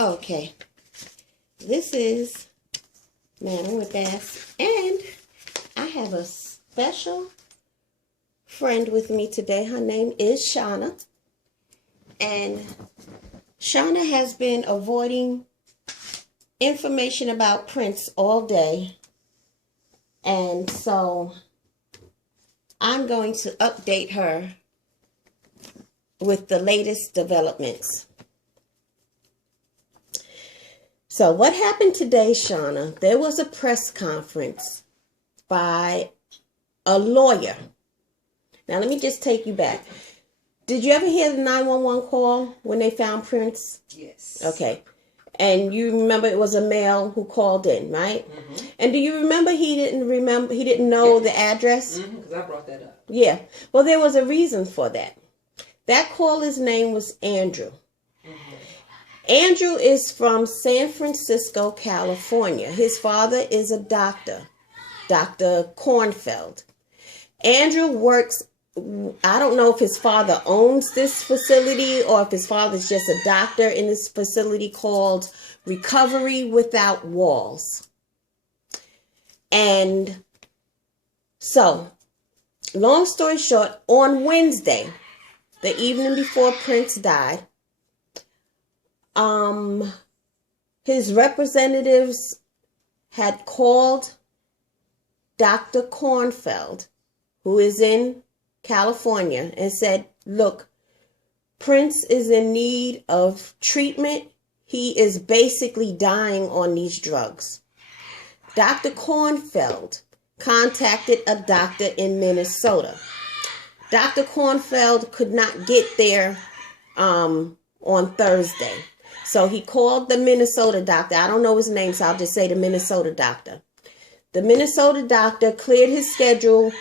Okay, this is Madam with Bass, and I have a special friend with me today. Her name is Shauna, and Shauna has been avoiding information about Prince all day, and so I'm going to update her with the latest developments. So what happened today, Shauna? There was a press conference by a lawyer. Now, let me just take you back. Did you ever hear the 911 call when they found Prince? Yes. Okay. And you remember it was a male who called in, right? Mm-hmm. And do you remember he didn't know the address? Because I brought that up. Yeah. Well, there was a reason for that. That caller's name was Andrew. Andrew is from San Francisco, California. His father is a doctor, Dr. Kornfeld. Andrew works, I don't know if his father owns this facility or if his father's just a doctor in this facility called Recovery Without Walls. And so, long story short, on Wednesday, the evening before Prince died, his representatives had called Dr. Kornfeld, who is in California, and said, look, Prince is in need of treatment. He is basically dying on these drugs. Dr. Kornfeld contacted a doctor in Minnesota. Dr. Kornfeld could not get there on Thursday. So he called the Minnesota doctor. I don't know his name, so I'll just say the Minnesota doctor. The Minnesota doctor cleared his schedule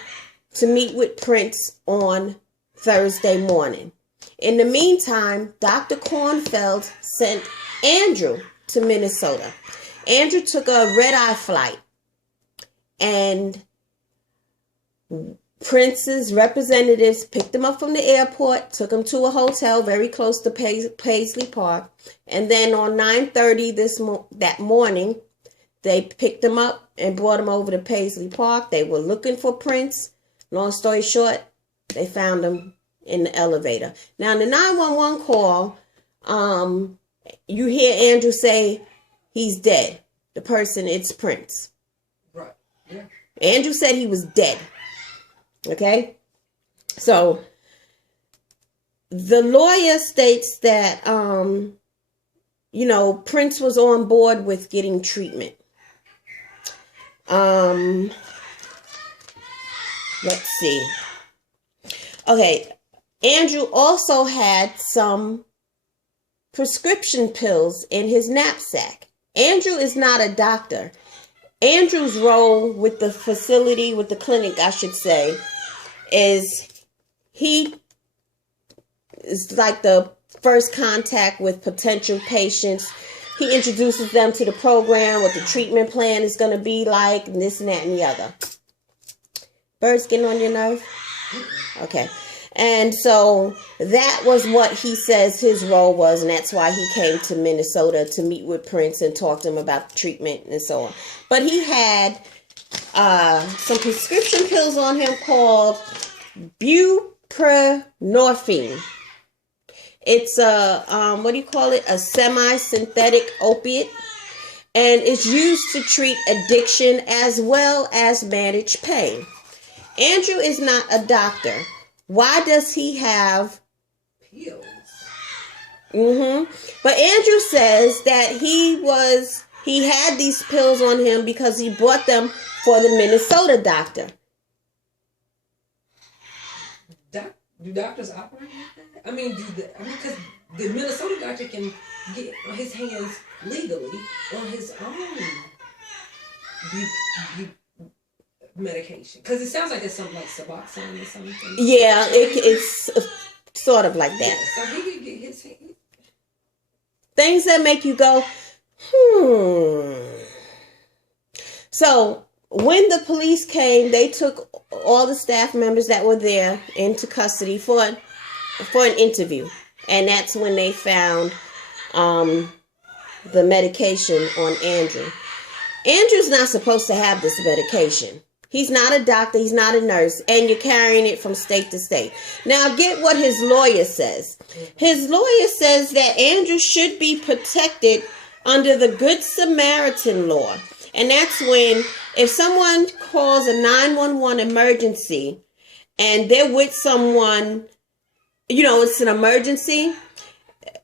to meet with Prince on Thursday morning. In the meantime, Dr. Kornfeld sent Andrew to Minnesota. Andrew took a red-eye flight, and Prince's representatives picked him up from the airport, took him to a hotel very close to Paisley Park, and then on 9:30 that morning, they picked him up and brought him over to Paisley Park. They were looking for Prince. Long story short, they found him in the elevator. Now, in the 911 call, you hear Andrew say he's dead. The person, it's Prince. Right. Yeah. Andrew said he was dead. Okay? So, the lawyer states that, Prince was on board with getting treatment. Let's see. Okay. Andrew also had some prescription pills in his knapsack. Andrew is not a doctor. Andrew's role with the facility, with the clinic, I should say, is he is like the first contact with potential patients. He introduces them to the program, what the treatment plan is going to be like, and this and that and the other. Birds getting on your nerve? Okay. And so that was what he says his role was, and that's why he came to Minnesota to meet with Prince and talk to him about the treatment and so on. But he had some prescription pills on him called buprenorphine. It's a, a semi-synthetic opiate, and it's used to treat addiction as well as manage pain. Andrew is not a doctor. Why does he have pills? But Andrew says that he had these pills on him because he bought them for the Minnesota doctor. Do doctors operate like that? I mean, because the Minnesota doctor can get his hands legally on his own medication. Because it sounds like it's something like Suboxone or something. Yeah, it's sort of like that. Yeah, so he could get his hands. Things that make you go, So when the police came, they took all the staff members that were there into custody for an interview. And that's when they found the medication on Andrew. Andrew's not supposed to have this medication. He's not a doctor, he's not a nurse, and you're carrying it from state to state. Now, get what his lawyer says. His lawyer says that Andrew should be protected under the Good Samaritan law. And that's when, if someone calls a 911 emergency and they're with someone, it's an emergency,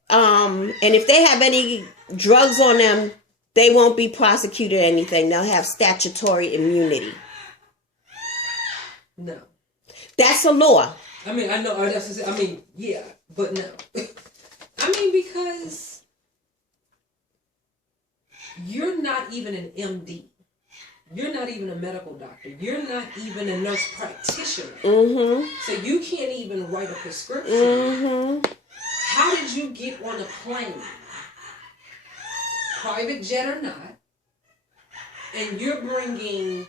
and if they have any drugs on them, they won't be prosecuted or anything. They'll have statutory immunity. No. That's a law. I mean, I know. Yeah, but no. Because you're not even an MD. You're not even a medical doctor. You're not even a nurse practitioner. Mm-hmm. So you can't even write a prescription. Mm-hmm. How did you get on a plane, private jet or not, and you're bringing...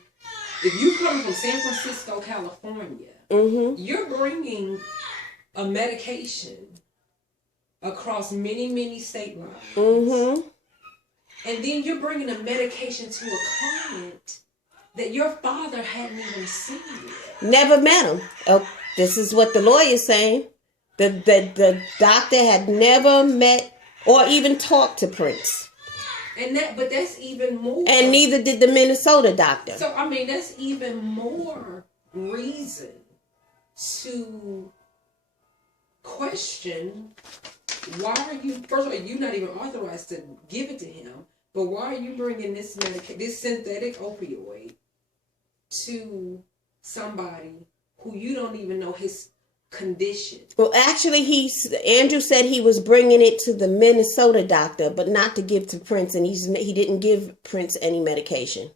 If you come from San Francisco, California, mm-hmm. you're bringing a medication across many, many state lines. Mm-hmm. And then you're bringing a medication to a client that your father hadn't even seen yet. Never met him. Oh, this is what the lawyer's saying. The doctor had never met or even talked to Prince. But that's even more. And neither did the Minnesota doctor. So, that's even more reason to question why are you, first of all, you're not even authorized to give it to him, but why are you bringing this synthetic opioid to somebody who you don't even know his condition? Well, actually, Andrew said he was bringing it to the Minnesota doctor, but not to give to Prince, and he didn't give Prince any medication.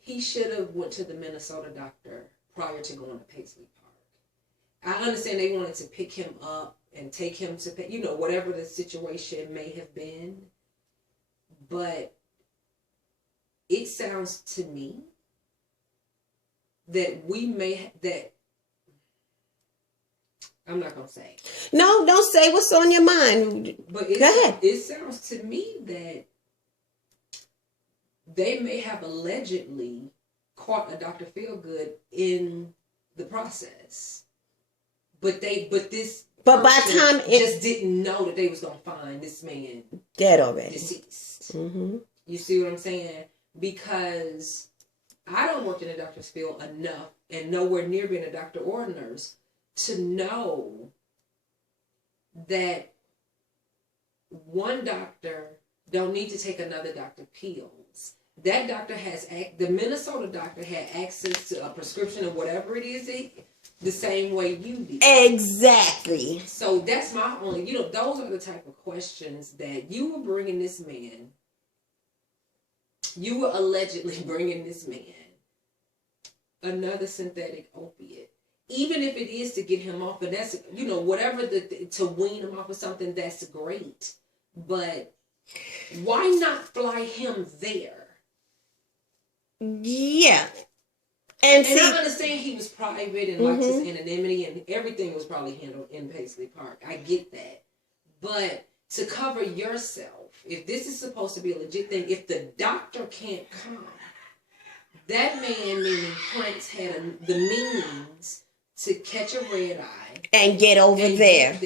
He should have went to the Minnesota doctor prior to going to Paisley Park. I understand they wanted to pick him up and take him to, whatever the situation may have been, but it sounds to me that I'm not going to say. No, don't say what's on your mind. But go ahead. It sounds to me that they may have allegedly caught a Dr. Feelgood in the process. But by the time just didn't know that they was going to find this man dead already. Deceased. Mm-hmm. You see what I'm saying? Because I don't work in a doctor's field enough and nowhere near being a doctor or a nurse to know that one doctor don't need to take another doctor pills. That doctor the Minnesota doctor had access to a prescription of whatever it is the same way you did. Exactly. So that's my only, those are the type of questions that you were bringing this man. You were allegedly bringing this man another synthetic opiate. Even if it is to get him off, and that's, whatever to wean him off of something, that's great. But why not fly him there? Yeah. And I understand he was private and liked his anonymity and everything was probably handled in Paisley Park. I get that. But to cover yourself, if this is supposed to be a legit thing, if the doctor can't come, that man, meaning Prince, had the means to catch a red eye and get over there. And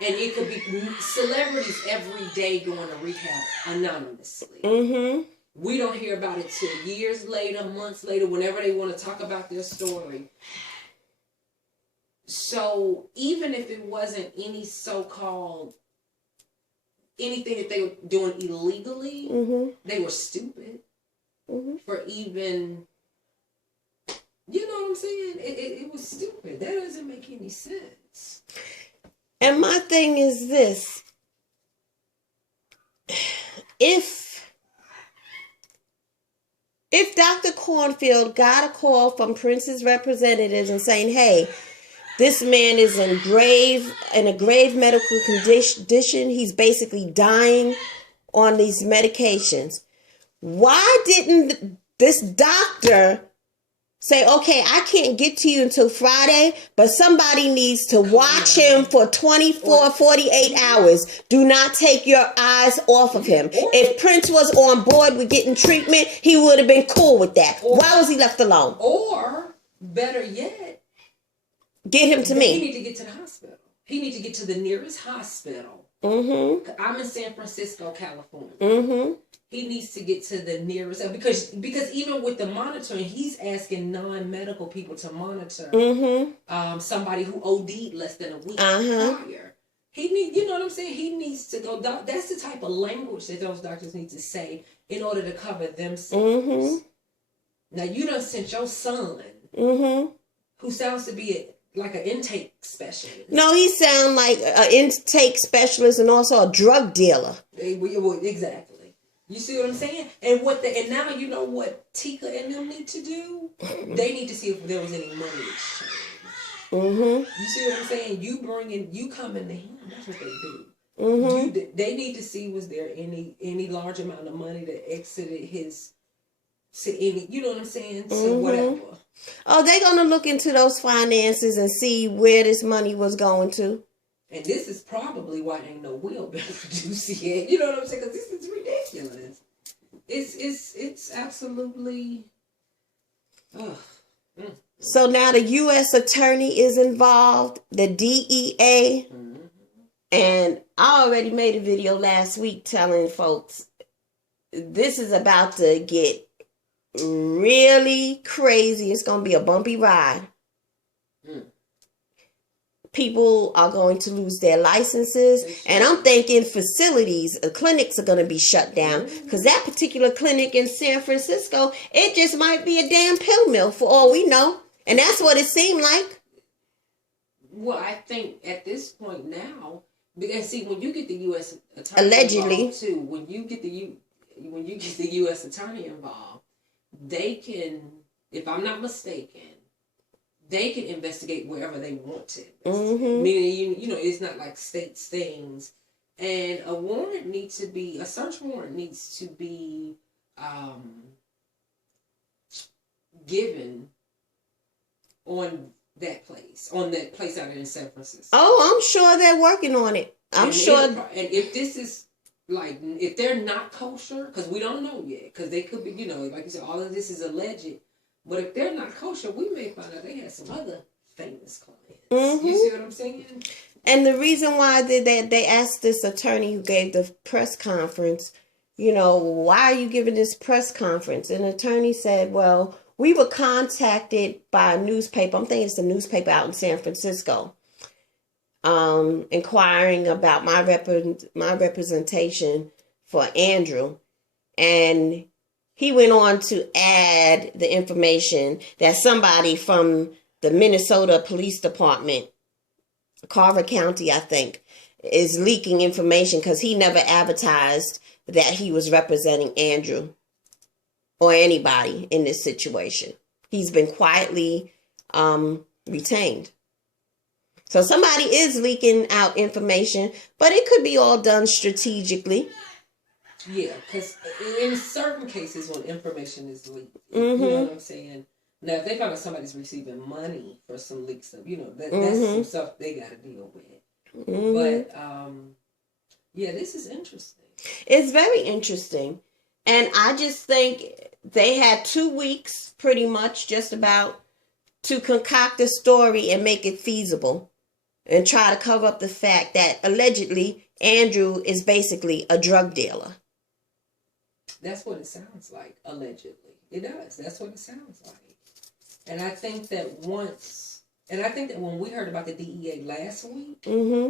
it could be celebrities every day going to rehab anonymously. Mm-hmm. We don't hear about it till years later, months later, whenever they want to talk about their story. So even if it wasn't any so-called anything that they were doing illegally, they were stupid for even, you know what I'm saying? It was stupid. That doesn't make any sense. And my thing is this. If Dr. Kornfeld got a call from Prince's representatives and saying, hey, this man is in a grave medical condition, he's basically dying on these medications, why didn't this doctor say, okay, I can't get to you until Friday, but somebody needs to watch him for 24, 48 hours. Do not take your eyes off of him. If Prince was on board with getting treatment, he would have been cool with that. Why was he left alone? Or, better yet, get him to me. He need to get to the hospital. He need to get to the nearest hospital. I'm in San Francisco, California. He needs to get to the nearest, because even with the monitoring, he's asking non-medical people to monitor somebody who OD'd less than a week prior. He need, you know what I'm saying? He needs to go. That's the type of language that those doctors need to say in order to cover themselves. Now you done sent your son, who sounds to be like an intake specialist. No, he sound like an intake specialist and also a drug dealer. Exactly. You see what I'm saying? And now you know what Tika and them need to do? They need to see if there was any money exchange. You see what I'm saying? You coming to him. That's what they do. They need to see, was there any large amount of money that exited his, you know what I'm saying? So whatever. Oh, they're gonna look into those finances and see where this money was going to. And this is probably why ain't no will be produced yet. You know what I'm saying? Because this is ridiculous. It's absolutely. So now the U.S. attorney is involved, the DEA, and I already made a video last week telling folks this is about to get really crazy. It's going to be a bumpy ride. People are going to lose their licenses, and I'm thinking facilities, clinics are going to be shut down, because that particular clinic in San Francisco, it just might be a damn pill mill for all we know, and that's what it seemed like. Well, I think at this point now, because see, when you get the U.S. attorney allegedly involved too, when you get the U.S. attorney involved, they can, if I'm not mistaken, they can investigate wherever they want to. Meaning, you know, it's not like state things. And a search warrant needs to be given on that place out in San Francisco. Oh, I'm sure they're working on it. I'm sure. And if this is like, if they're not kosher, because we don't know yet, because they could be, you know, like you said, all of this is alleged. But if they're not kosher, we may find out they had some other famous clients. You see what I'm saying? And the reason why they asked this attorney who gave the press conference, you know, why are you giving this press conference? And the attorney said, well, we were contacted by a newspaper. I'm thinking it's a newspaper out in San Francisco, inquiring about my representation for Andrew. And he went on to add the information that somebody from the Minnesota Police Department, Carver County, I think, is leaking information because he never advertised that he was representing Andrew or anybody in this situation. He's been quietly retained. So somebody is leaking out information, but it could be all done strategically. Yeah, because in certain cases when information is leaked, you know what I'm saying? Now, if they found out somebody's receiving money for some leaks stuff, you know, that's some stuff they got to deal with. But, yeah, this is interesting. It's very interesting. And I just think they had 2 weeks pretty much just about to concoct a story and make it feasible and try to cover up the fact that allegedly Andrew is basically a drug dealer. That's what it sounds like, allegedly. It does. That's what it sounds like. And I think that when we heard about the DEA last week,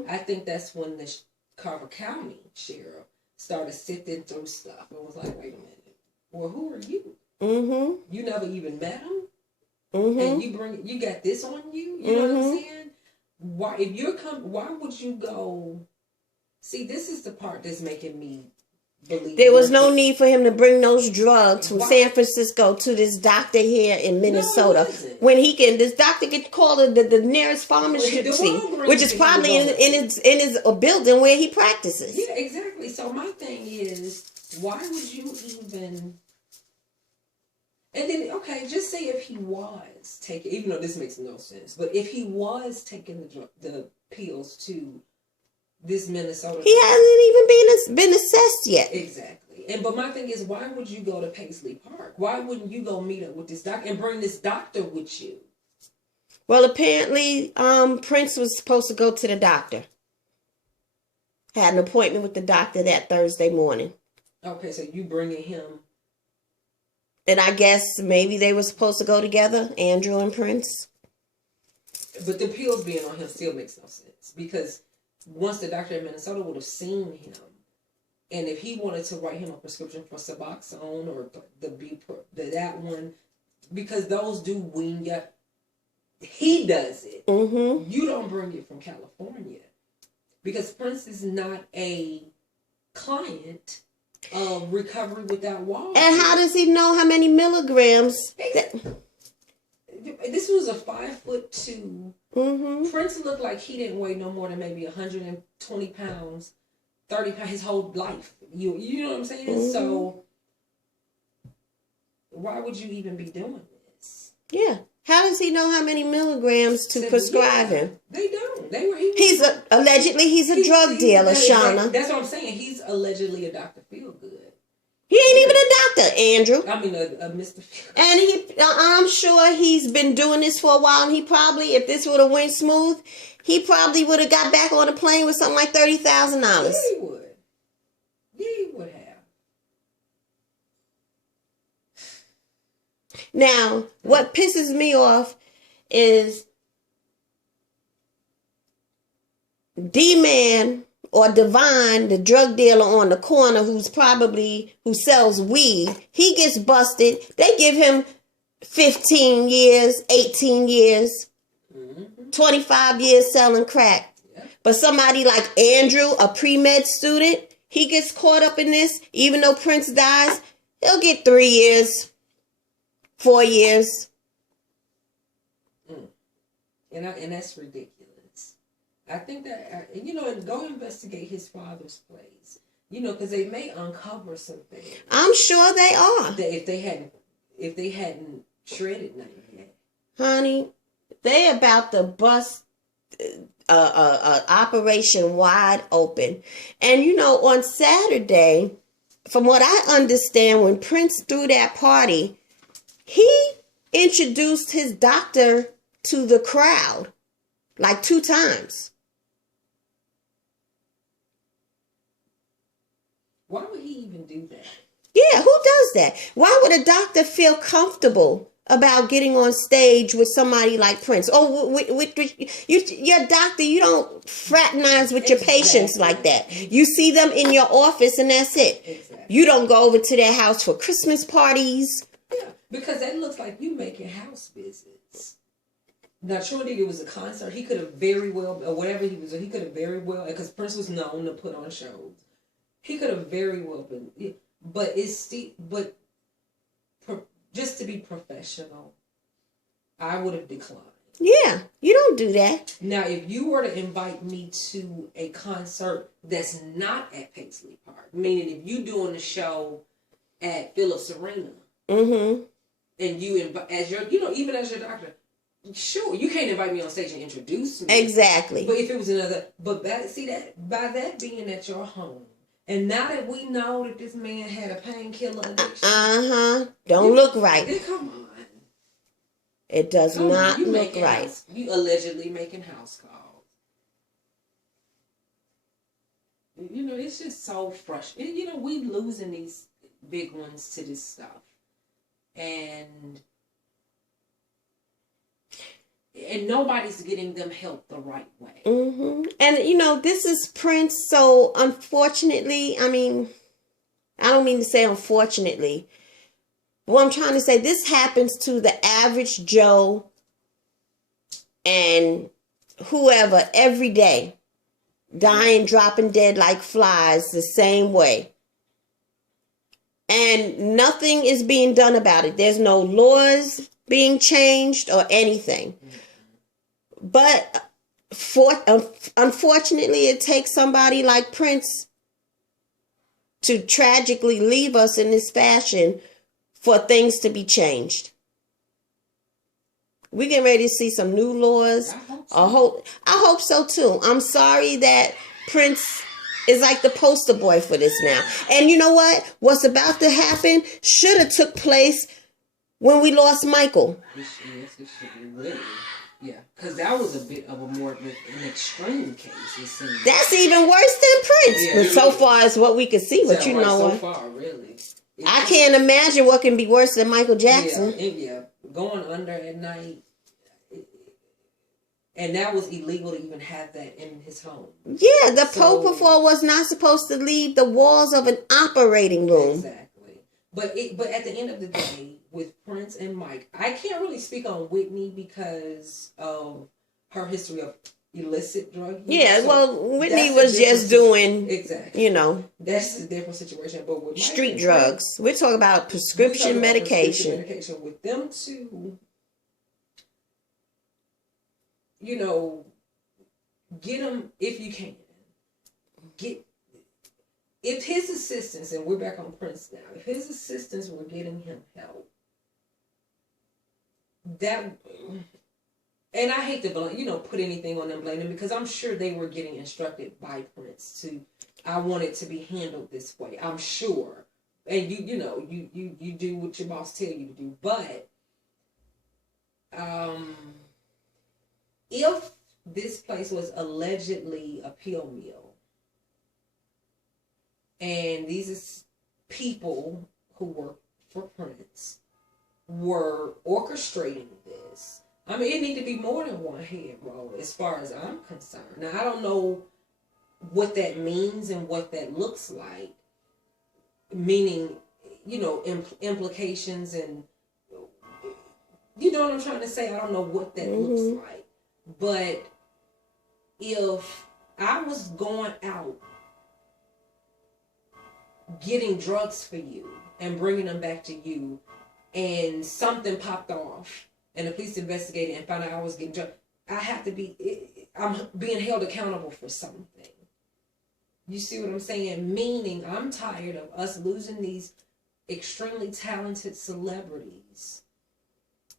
I think that's when the Carver County sheriff started sifting through stuff and was like, wait a minute. Well, who are you? You never even met him? And you got this on you? You know what I'm saying? Why would you go? See, this is the part that's making me believe. There was no need for him to bring those drugs from San Francisco to this doctor here in Minnesota. When this doctor could call the nearest pharmacy, which is probably in his building where he practices. Yeah, exactly. So my thing is, why would you even? And then, okay, just say if he was taking, even though this makes no sense, but if he was taking the pills to this Minnesota, he hasn't even been assessed yet. Exactly. And but my thing is, why would you go to Paisley Park? Why wouldn't you go meet up with this doctor and bring this doctor with you? Well, apparently, Prince was supposed to go to the doctor. Had an appointment with the doctor that Thursday morning. Okay, so you bringing him. And I guess maybe they were supposed to go together, Andrew and Prince. But the pills being on him still makes no sense. Because once the doctor in Minnesota would have seen him, and if he wanted to write him a prescription for Suboxone or that one, because those do wean you, he does it. Mm-hmm. You don't bring it from California. Because Prince is not a client of Recovery Without Walls. And how does he know how many milligrams? This was a 5'2". Mm-hmm. Prince looked like he didn't weigh no more than maybe 120 pounds, 30 pounds his whole life. You know what I'm saying? Mm-hmm. So why would you even be doing this? Yeah. How does he know how many milligrams to prescribe him? They don't. Allegedly he's a drug dealer, Shauna. That's what I'm saying. He's allegedly a Dr. Feelgood. He ain't even a doctor, Andrew. I mean, a Mr. Feelgood. And I'm sure he's been doing this for a while. And he probably, if this would have went smooth, he probably would have got back on a plane with something like $30,000. Yeah, he would. Yeah, he would have. Now, what pisses me off is D-Man or Divine, the drug dealer on the corner who sells weed. He gets busted. They give him 15 years, 18 years, 25 years selling crack. Yeah. But somebody like Andrew, a pre-med student, he gets caught up in this. Even though Prince dies, he'll get 3 years. 4 years. And that's ridiculous. I think that, and go investigate his father's place. Because they may uncover some things. I'm sure they are. That if they hadn't shredded nothing yet. Honey, they about to bust operation wide open. And on Saturday, from what I understand, when Prince threw that party, he introduced his doctor to the crowd like 2 times. Why would he even do that? Yeah, who does that? Why would a doctor feel comfortable about getting on stage with somebody like Prince? Oh, with your doctor, you don't fraternize with your patients like that. You see them in your office and that's it. Exactly. You don't go over to their house for Christmas parties. Yeah, because that looks like you making house visits. Now, sure, it was a concert. He could have very well, or whatever he could have very well, because Prince was known to put on shows. He could have very well been, but just to be professional, I would have declined. Yeah, you don't do that. Now, if you were to invite me to a concert that's not at Paisley Park, meaning if you doing a show at Phillips Arena, mm-hmm. and you invite even as your doctor, sure, you can't invite me on stage and introduce me. Exactly. But if it was by that being at your home, and now that we know that this man had a painkiller addiction, don't look right. Come on. It does not look right. You allegedly making house calls. It's just so frustrating. We losing these big ones to this stuff. And nobody's getting them help the right way. Mm-hmm. And, this is Prince. So, unfortunately, I don't mean to say unfortunately. What I'm trying to say, this happens to the average Joe and whoever every day. Dying, dropping dead like flies the same way. And nothing is being done about it. There's no laws being changed or anything. But unfortunately, it takes somebody like Prince to tragically leave us in this fashion for things to be changed. We getting ready to see some new laws. I hope so too. I'm sorry that Prince is like the poster boy for this now. And you know what? What's about to happen should have took place when we lost Michael. Yes, it should be really. Yeah, because that was a bit of a more an extreme case. It seems. That's even worse than Prince. Yeah, but so far as what we can see, but you know so far, really. I can't imagine what can be worse than Michael Jackson. Yeah, going under at night. And that was illegal to even have that in his home. Yeah, the propofol was not supposed to leave the walls of an operating room. Exactly. But at the end of the day, with Prince and Mike, I can't really speak on Whitney because of her history of illicit drug use. Yeah, so well, Whitney was just doing, exactly. You know. That's a different situation. But with street drugs. We're talking about prescription medication. With them two, you know, get him if you can. If his assistants, and we're back on Prince now, if his assistants were getting him help, that, and I hate to put anything on them, blame them, because I'm sure they were getting instructed by Prince I want it to be handled this way. I'm sure, and you do what your boss tell you to do, but if this place was allegedly a pill mill, and these people who work for Prince were orchestrating this, I mean, it need to be more than one head roll as far as I'm concerned. Now, I don't know what that means and what that looks like, meaning, implications and, you know what I'm trying to say? I don't know what that looks like. But if I was going out getting drugs for you and bringing them back to you, and something popped off and the police investigated and found out I was getting drugs, I'm being held accountable for something. You see what I'm saying? Meaning I'm tired of us losing these extremely talented celebrities,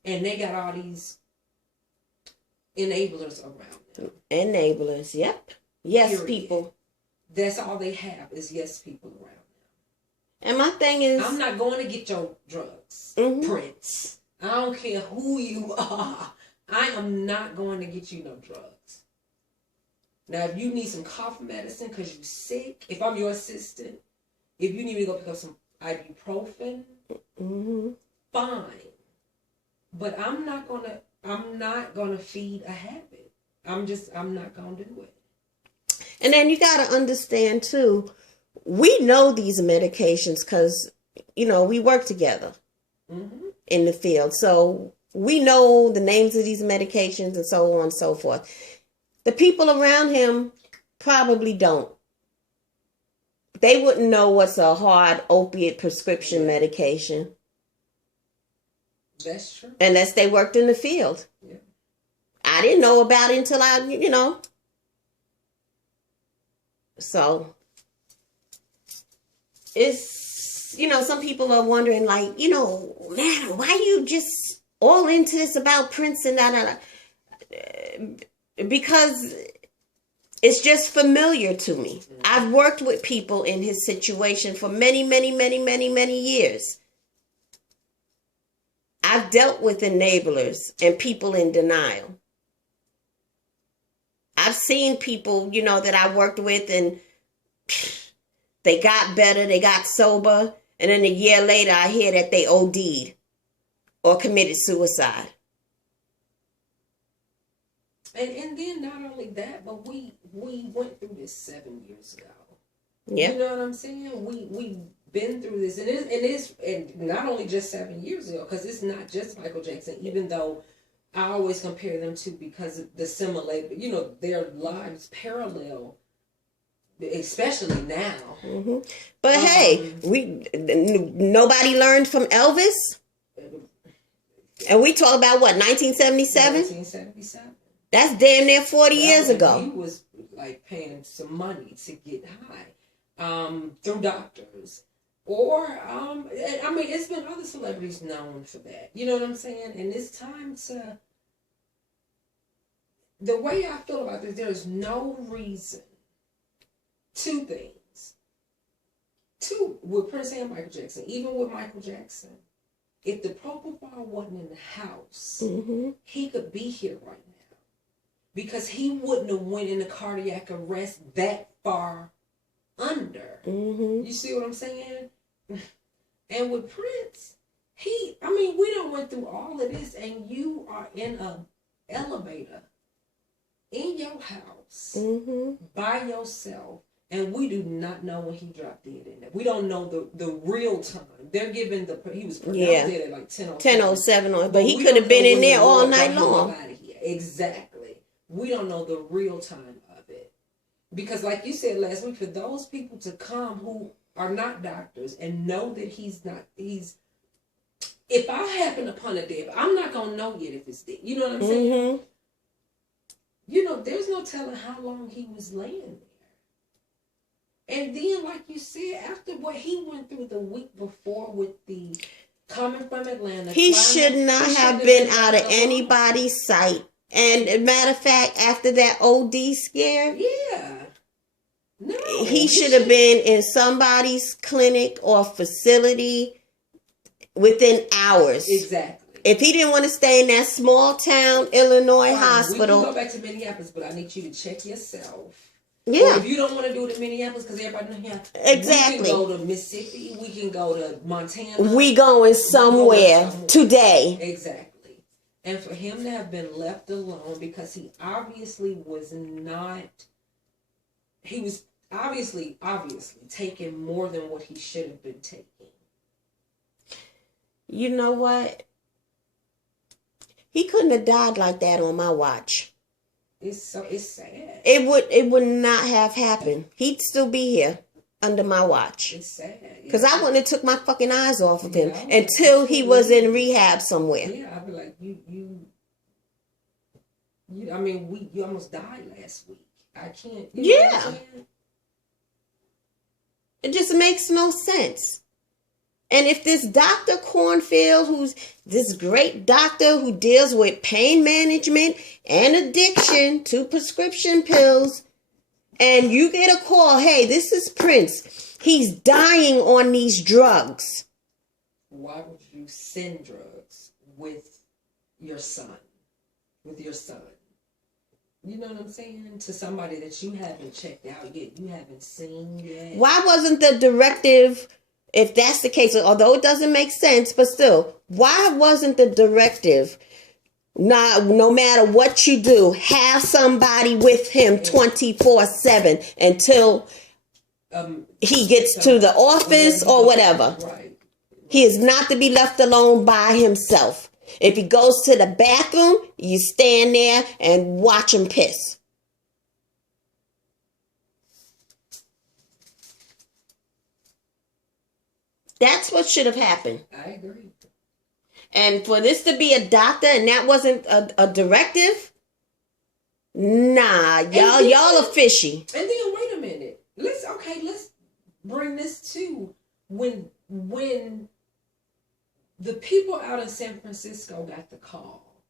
and they got all these enablers around them. Enablers, yep. Yes, period. People. That's all they have is yes people around them. And my thing is, I'm not going to get your drugs, Prince. I don't care who you are. I am not going to get you no drugs. Now, if you need some cough medicine because you're sick, if I'm your assistant, if you need me to go pick up some ibuprofen, fine. But I'm not gonna feed a habit. I'm not gonna do it. And then you gotta understand too, we know these medications because, we work together in the field. So we know the names of these medications and so on and so forth. The people around him probably don't. They wouldn't know what's a hard opiate prescription medication. That's true. Unless they worked in the field. Yeah. I didn't know about it until So, it's, some people are wondering, like, man, why you just all into this about Prince and that? Because it's just familiar to me. I've worked with people in his situation for many, many, many, many, many years. I've dealt with enablers and people in denial. I've seen people, that I worked with, and they got better, they got sober, and then a year later I hear that they OD'd or committed suicide. And then not only that, but we went through this 7 years ago. Yeah. You know what I'm saying? We've been through this, and it's not only just 7 years ago, because it's not just Michael Jackson, even though I always compare them to, because of the similar, their lives parallel, especially now. But hey, nobody learned from Elvis, and we talk about what, 1977? 1977. That's damn near 40 years ago. He was like paying some money to get high, through doctors. Or I mean, it's been other celebrities known for that. You know what I'm saying? And it's time to. The way I feel about this, there is no reason. Two things. Two, with Prince and Michael Jackson, even with Michael Jackson, if the propofol wasn't in the house, he could be here right now, because he wouldn't have went into cardiac arrest that far under. You see what I'm saying? And with Prince, we done went through all of this, and you are in a elevator in your house by yourself, and we do not know when he dropped dead in there. We don't know the real time. They're giving he was pronounced dead at like 10:07, but he could have been in there all night long. Exactly. We don't know the real time of it, because like you said last week, for those people to come who are not doctors and know that he's if I happen upon a death, I'm not gonna know yet if it's dead. You know what I'm saying? You know, there's no telling how long he was laying there. And then, like you said, after what he went through the week before with the coming from Atlanta, he should not have been out of anybody's sight. And matter of fact, after that OD scare, he should have been in somebody's clinic or facility within hours. Exactly. If he didn't want to stay in that small town Illinois hospital. We can go back to Minneapolis, but I need you to check yourself. Yeah. Or if you don't want to do it in Minneapolis, because everybody knows here. Exactly. We can go to Mississippi. We can go to Montana. We going somewhere today. Exactly. And for him to have been left alone, because he obviously was not. He was obviously taking more than what he should have been taking. You know what? He couldn't have died like that on my watch. It's sad. It would not have happened. He'd still be here under my watch. It's sad. Because I wouldn't have took my fucking eyes off of him until he was in rehab somewhere. Yeah, I'd be like, I mean, you almost died last week. I can't. You know what I'm saying? It just makes no sense. And if this Dr. Kornfeld, who's this great doctor who deals with pain management and addiction to prescription pills, and you get a call, hey, this is Prince. He's dying on these drugs. Why would you send drugs with your son? You know what I'm saying? To somebody that you haven't checked out yet, you haven't seen yet. Why wasn't the directive, if that's the case, although it doesn't make sense, but still, why wasn't the directive, no matter what you do, have somebody with him 24/7 until he gets to the office or whatever? Right. He is not to be left alone by himself. If he goes to the bathroom, you stand there and watch him piss. That's what should have happened. I agree. And for this to be a doctor and that wasn't a directive, nah, y'all are fishy. And then wait a minute. Let's bring this to when the people out in San Francisco got the call.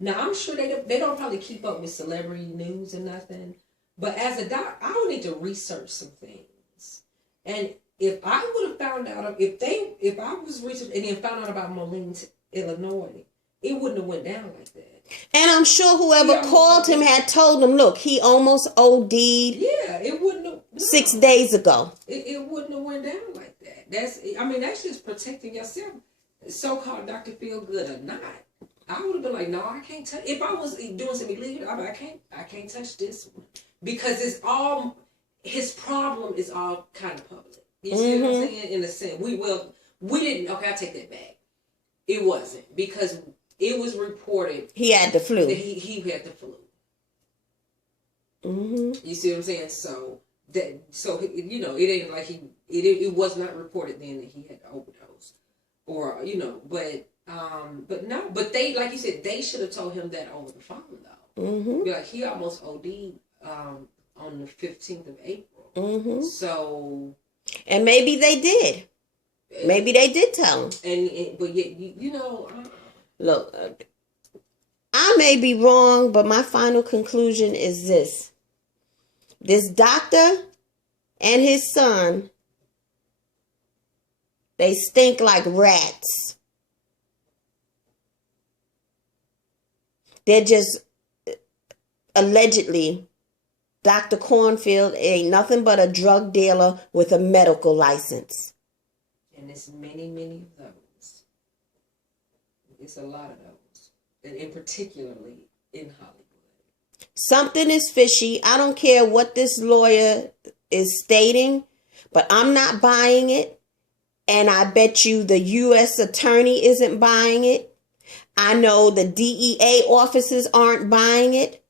Now I'm sure they don't probably keep up with celebrity news and nothing. But as a doc, I would need to research some things. And if I would have found out, if I was researching and then found out about Moline, Illinois, it wouldn't have went down like that. And I'm sure whoever called him had told him, look, he almost OD'd. Yeah, it wouldn't have. No. 6 days ago. It wouldn't have went down like that. That's just protecting yourself. So-called Dr. Feel Good or not. I would have been like, no, I can't touch. If I was doing something illegal, I can't touch this one, because it's all his problem is all kind of public. You see what I'm saying? In a sense, we didn't. Okay, I take that back. It wasn't, because it was reported he had the flu. That he had the flu. You see what I'm saying? So you know, it ain't like it was not reported then that he had the overdose, or you know, but they, like you said, they should have told him that over the phone though. Be like, he almost OD'd on the 15th of April. So. And maybe they did. Maybe they did tell him. But yet, you know. Look, I may be wrong, but my final conclusion is this. This doctor and his son, they stink like rats. They're just allegedly, Dr. Kornfeld ain't nothing but a drug dealer with a medical license. And it's many, many of those. It's a lot of those. And in particularly in Hollywood. Something is fishy. I don't care what this lawyer is stating, but I'm not buying it. And I bet you the U.S. attorney isn't buying it. I know the DEA officers aren't buying it.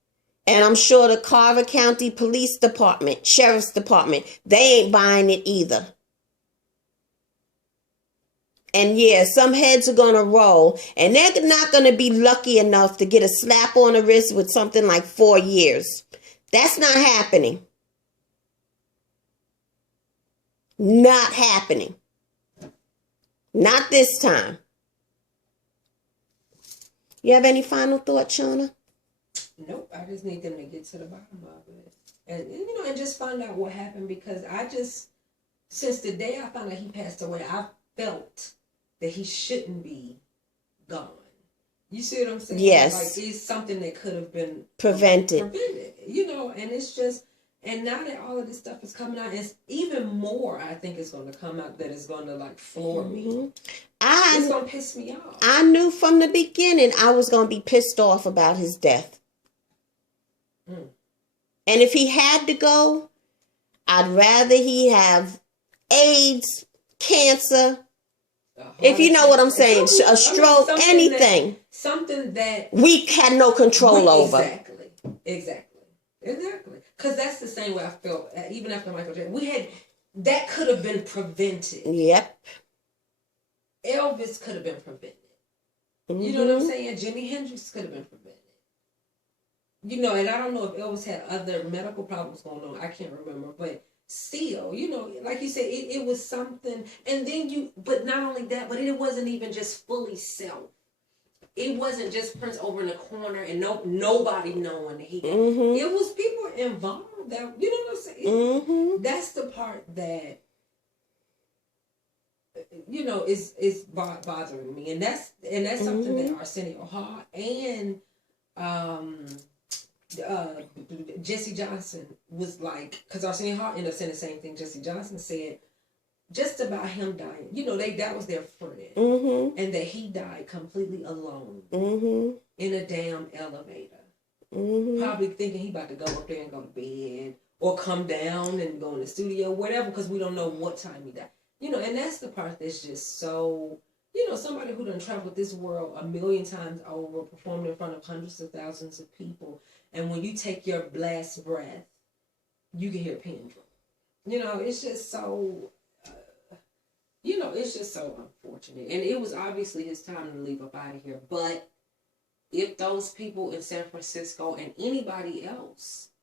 And I'm sure the Carver County Police Department, Sheriff's Department, they ain't buying it either. And yeah, some heads are going to roll. And they're not going to be lucky enough to get a slap on the wrist with something like 4 years. That's not happening. Not happening. Not this time. You have any final thoughts, Shauna? Nope. I just need them to get to the bottom of it. And you know, and just find out what happened, because since the day I found out he passed away, I felt that he shouldn't be gone. You see what I'm saying? Yes. Like, it's something that could have been prevented. You know, and it's just, and now that all of this stuff is coming out, it's even more, I think, it's going to come out that is going to like floor me. It's going to piss me off. I knew from the beginning I was going to be pissed off about his death. And if he had to go, I'd rather he have AIDS, cancer, if you know what I'm saying, a stroke, anything. Something that we had no control over. Exactly. Because that's the same way I felt, even after Michael Jackson. That could have been prevented. Yep. Elvis could have been prevented. You know what I'm saying? Jimi Hendrix could have been prevented. You know, and I don't know if Elvis had other medical problems going on. I can't remember. But still, you know, like you said, it was something. And then but not only that, but it wasn't even just fully self. It wasn't just Prince over in the corner and nobody knowing he. It was people involved that, you know what I'm saying? That's the part that, you know, is bothering me, and that's something that Arsenio Hall and Jesse Johnson was like, because Arsenio Hall ended up saying the same thing Jesse Johnson said, just about him dying. You know, that was their friend, and that he died completely alone in a damn elevator, probably thinking he about to go up there and go to bed or come down and go in the studio, whatever, because we don't know what time he died. You know, and that's the part that's just so, you know, somebody who done traveled this world 1,000,000 times over, performed in front of hundreds of thousands of people, and when you take your last breath, you can hear a pin drop. You know, it's just so, you know, it's just so unfortunate. And it was obviously his time to leave up out of here. But if those people in San Francisco and anybody else